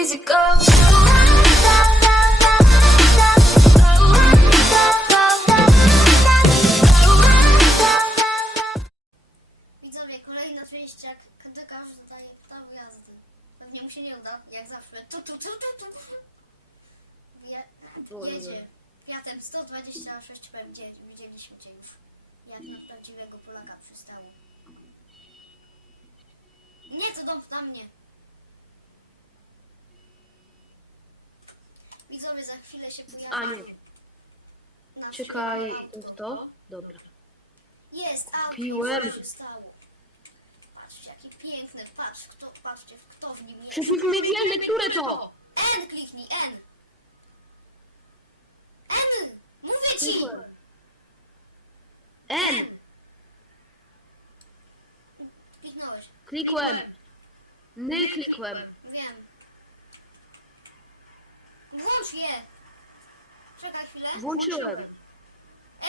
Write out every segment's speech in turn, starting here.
easy go. Widzowie, kolejna część jak Kandyka już dodaje prawo jazdy. Pewnie mu się nie uda, jak zawsze. Tu, tu, tu, tu, tu. Je, jedzie Fiatem 126 będzie, widzieliśmy cię już. Jak na prawdziwego Polaka przystało. Nie, to dom na mnie. Widzowie, za chwilę się pojawi. A nie, nasze czekaj, auto. to? Dobra. Jest, a Piłem. co się stało? Patrzcie, jakie piękne, patrz, kto, patrzcie, kto w nim jest. Przeciwmedialne, które to? N kliknij, N! N! Mówię ci! N! Kliknąłeś. Klikłem. Ny klikłem. Je! Czekaj chwilę. Włączyłem.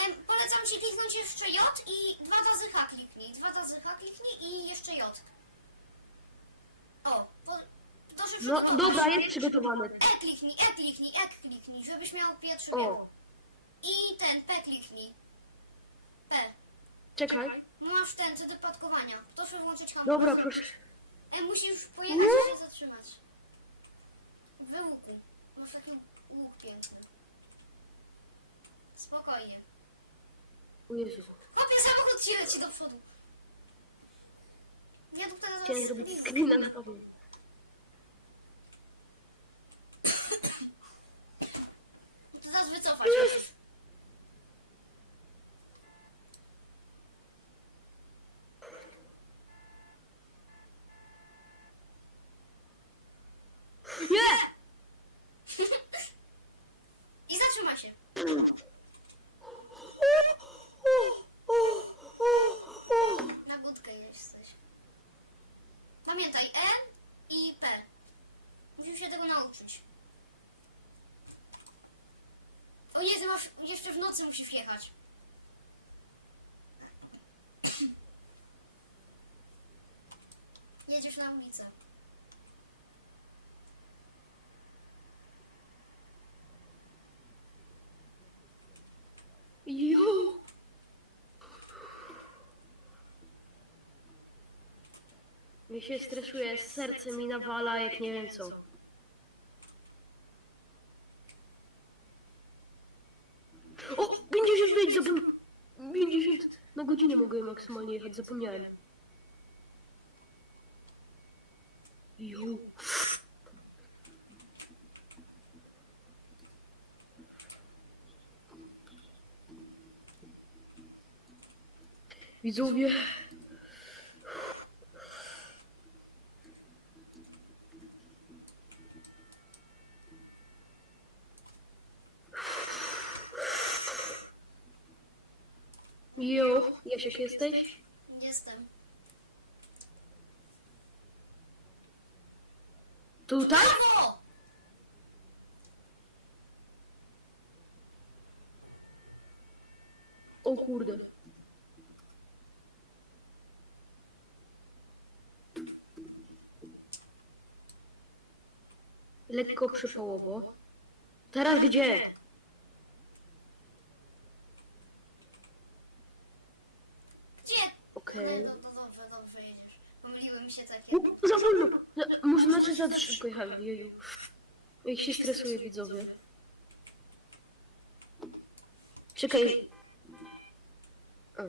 Em, polecam ci kliknąć jeszcze J i dwa razy H kliknij. Dwa razy H kliknij i jeszcze J. O, po, to się No przygotować. dobra, jest przygotowany. E kliknij, E kliknij, E kliknij, żebyś miał pierwszy O, bieg. I ten P kliknij. P. czekaj. Masz ten, co do parkowania. Proszę włączyć hamulec. Dobra, proszę. E, musisz pojechać i się zatrzymać. W. Masz taki łuk piękny. Spokojnie. O Jezu. Chłopie, samochód ci leci do przodu. Ja tu teraz Chciałem zrobić screena. screena z tobą. To zaraz wycofać musisz. Nie! I zatrzyma się. Na górkę jesteś. Pamiętaj, N i P. Musisz się tego nauczyć. O ty masz, jeszcze w nocy musisz jechać. Jedziesz na ulicę. Jo! Mnie się stresuje, serce mi nawala, jak nie wiem co. O! 55 zapom... 50 na godzinę mogłem maksymalnie jechać, zapomniałem. Jo! Widzowie. Jo, Jasiek jesteś? Jestem. Tutaj? O! O kurde. Lekko przypałowo. Teraz gdzie? Gdzie? Okej. No, no dobrze, dobrze jedziesz. Pomyliły mi się takie. Up, Za wolno! Za- Może znaczy za szybko jechałem, jeju. Jak się stresuję, widzowie. Czekaj. A.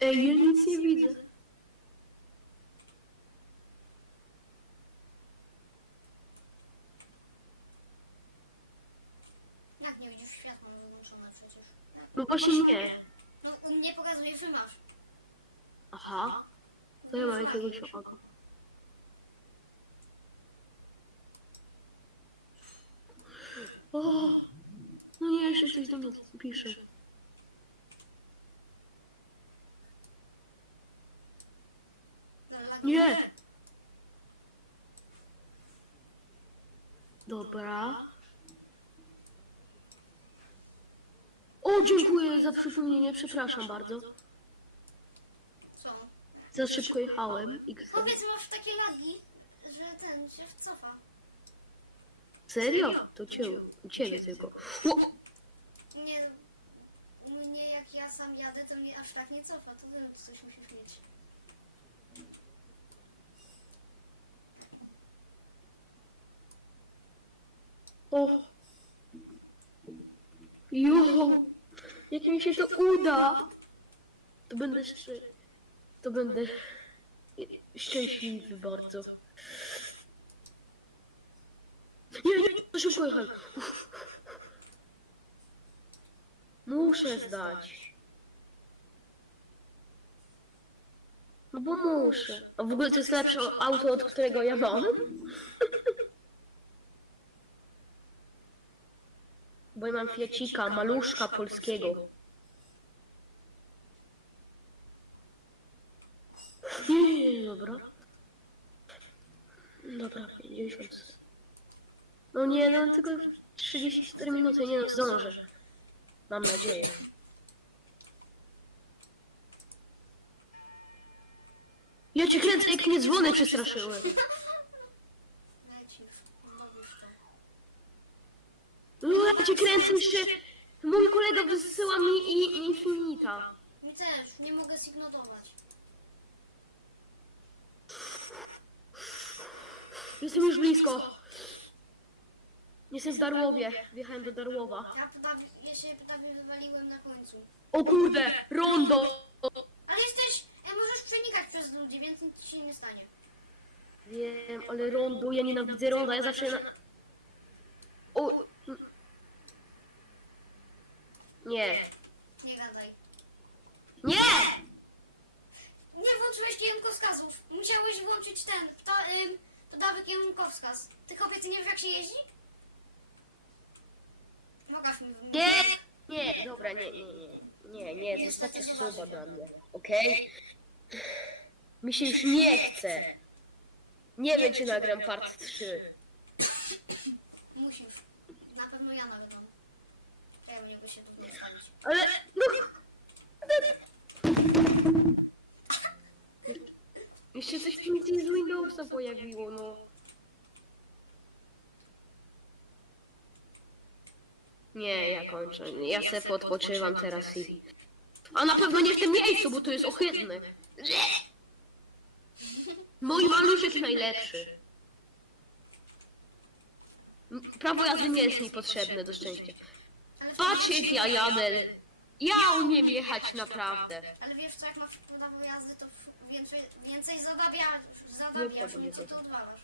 Ej, ja nic nie widzę. Jak nie widzisz światła wyłączone przecież. No właśnie nie. No u mnie pokazuje, że masz. Aha. To ja mam jakiegoś oka. O! No nie, jeszcze coś do mnie pisze. Nie! Dobra. O, dziękuję za przypomnienie, przepraszam bardzo. Co? Za szybko jechałem. Powiedz, masz takie lagi, że ten się cofa. Serio? To cię, ciebie tylko. O, Nie, u mnie jak ja sam jadę, to mnie aż tak nie cofa, to ty coś musisz mieć. o. Jo, jak mi się to uda, to będę szczę... To będę szczęśliwy bardzo. Nie, nie, nie, szybko. Uff. Muszę zdać. No bo muszę. A w ogóle to jest lepsze auto, od którego ja mam. Bo ja mam Fiacika, maluszka polskiego. Dobra. Dobra, 50. No nie, no tylko 34 minuty, nie no, zdążę. Mam nadzieję. Ja cię kręcę, jak mnie dzwony przestraszyły. Cię kręcę jeszcze. Mój kolega wysyła mi i Infinita. Mi też, nie mogę zignorować. Jestem już blisko. Jestem w Darłowie. Wjechałem do Darłowa. Ja, prawie, ja się prawie wywaliłem na końcu. O kurde, rondo! Ale jesteś, e, możesz przenikać przez ludzi, więc nic ci się nie stanie. Wiem, ale rondo, ja nienawidzę ronda, ja zawsze na... O... n- Nie. Nie gadaj. Nie! Nie włączyłeś kierunkowskazów. Musiałeś włączyć ten, to, ym, to dawy kierunkowskaz. Ty kobiety nie wiesz jak się jeździ? Pokaż mi. Nie! Nie, dobra, nie, nie, nie. Nie, nie, zostawcie suba dla mnie, okej? Mi się już nie chce. Nie wiem, czy nagram part 3. Musisz. Na pewno ja nagram. Ja nie by się tu zostawić. Ale, no... Jeszcze coś mi z Windowsa pojawiło, no. Nie, ja kończę. Ja se podpoczywam teraz i... A na pewno nie w tym miejscu, bo to jest ohydne. Mój maluszek najlepszy. Prawo jazdy nie jest mi potrzebne do szczęścia. Ale, Patrz jak ja jadę. Ja umiem jechać naprawdę. ale wiesz co, jak masz prawo jazdy, to więcej, więcej zadabiasz, zadabiasz, nie co to odwalasz.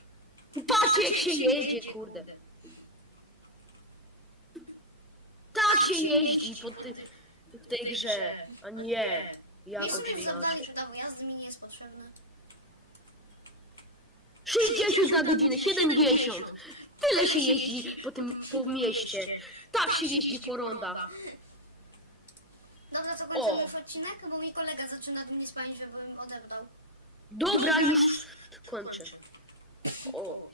Patrz jak się jedzie, kurde. Tak się jeździ po ty, w tej grze, a nie Jakoś inaczej. prawo jazdy mi nie jest potrzebne. 60 na godzinę, 70. Tyle się jeździ po tym po mieście. Tak się jeździ po rondach. Dobra, to kończymy już odcinek, bo mój kolega zaczyna mnie spać, żebym odebrał. Dobra, już kończę. O.